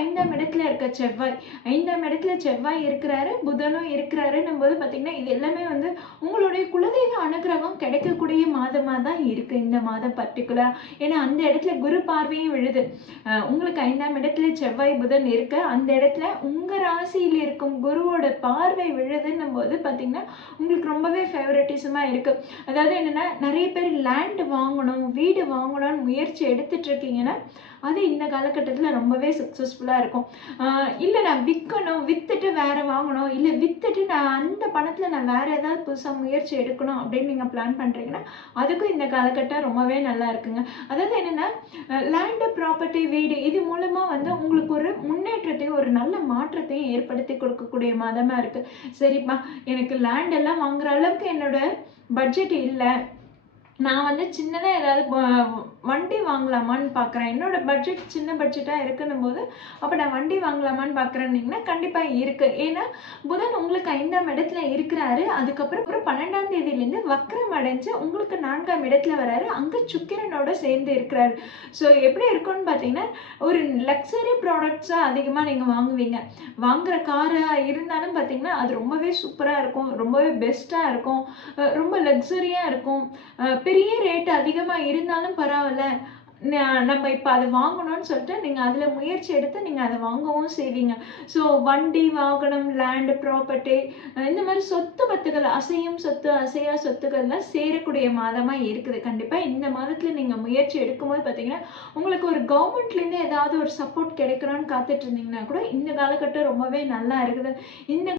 ஐந்தாம் இடத்துல இருக்க செவ்வாய், ஐந்தாம் இடத்துல செவ்வாய் இருக்கிறாரு, புதனும் இருக்கிறாருன்னும் போது பார்த்தீங்கன்னா, இது எல்லாமே வந்து உங்களுடைய குலதெய்வ அனுகிரகம் கிடைக்கக்கூடிய மாதமா தான் இருக்கு இந்த மாதம் பர்ட்டிகுலரா. ஏன்னா அந்த இடத்துல குரு பார்வையும் விழுது. உங்களுக்கு ஐந்தாம் இடத்துல செவ்வாய் புதன் இருக்க, அந்த இடத்துல உங்க ராசியில் இருக்கும் குருவோட பார்வை விழுதுன்னும் போது பார்த்தீங்கன்னா, உங்களுக்கு ரொம்பவே ஃபேவரட்டிசமா இருக்கு. அதாவது என்னன்னா, நிறைய பேர் லேண்ட் வாங்கணும், வீடு வாங்கணும்னு முயற்சி எடுத்துட்டு இருக்கீங்கன்னா, அது இந்த காலகட்டத்துல ரொம்பவே சக்சஸ்ஃபுல்லா இருக்கும். இல்ல நான் விற்கணும், வித்துட்டு வேற வாங்கணும், இல்ல வித்துட்டு நான் அந்த பணத்துல நான் வேற ஏதாவது புதுசா முயற்சி எடுக்கணும் அப்படின்னு நீங்க பிளான் பண்றீங்கன்னா, அதுக்கும் இந்த காலகட்டம் ரொம்பவே நல்லா இருக்குங்க. அதாவது என்னன்னா, லேண்ட், ப்ராப்பர்ட்டி, வீடு இது மூலமா வந்து உங்களுக்கு ஒரு முன்னேற்றத்தையும் ஒரு நல்ல மாற்றத்தையும் ஏற்படுத்தி கொடுக்கக்கூடிய மாதமா இருக்கு. சரிப்பா, எனக்கு லேண்ட் எல்லாம் வாங்குற அளவுக்கு என்னோட பட்ஜெட் இல்ல, நான் வந்து சின்னதா ஏதாவது வண்டி வாங்கலாமான்னு பார்க்குறேன், என்னோட பட்ஜெட் சின்ன பட்ஜெட்டாக இருக்குன்னும் போது அப்போ நான் வண்டி வாங்கலாமான்னு பார்க்குறேன்னீங்கன்னா கண்டிப்பாக இருக்கு. ஏன்னா புதன் உங்களுக்கு ஐந்தாம் இடத்துல இருக்கிறாரு. அதுக்கப்புறம் 12ஆம் தேதியிலேருந்து வக்ரம் அடைஞ்சு உங்களுக்கு 4ஆம் இடத்துல வராரு. அங்கே சுக்கிரனோட சேர்ந்து இருக்கிறாரு. ஸோ எப்படி இருக்கும்னு பார்த்தீங்கன்னா, ஒரு லக்ஸரி ப்ராடக்ட்ஸாக அதிகமாக நீங்கள் வாங்குவீங்க. வாங்குற காராக இருந்தாலும் பார்த்தீங்கன்னா அது ரொம்பவே சூப்பராக இருக்கும், ரொம்பவே பெஸ்ட்டாக இருக்கும், ரொம்ப லக்ஸரியாக இருக்கும். பெரிய ரேட் அதிகமா இருந்தாலும் பரவாயில்ல, நம்ம இப்போ அதை வாங்கணும்னு சொல்லிட்டு நீங்க அதுல முயற்சி எடுத்து நீங்க அதை வாங்கவும் செய்வீங்க. ஸோ வண்டி, வாகனம், லேண்ட், ப்ராப்பர்ட்டி இந்த மாதிரி சொத்து பத்துகள், அசையும் சொத்து, அசையா சொத்துக்கள்லாம் சேரக்கூடிய மாதமா இருக்குது. கண்டிப்பா இந்த மாதத்துல நீங்க முயற்சி எடுக்கும்போது பார்த்தீங்கன்னா, உங்களுக்கு ஒரு கவர்மெண்ட்லேருந்து ஏதாவது ஒரு சப்போர்ட் கிடைக்கணும்னு காத்துட்டு இருந்தீங்கன்னா கூட இந்த காலகட்டம் ரொம்பவே நல்லா இருக்குது. இந்த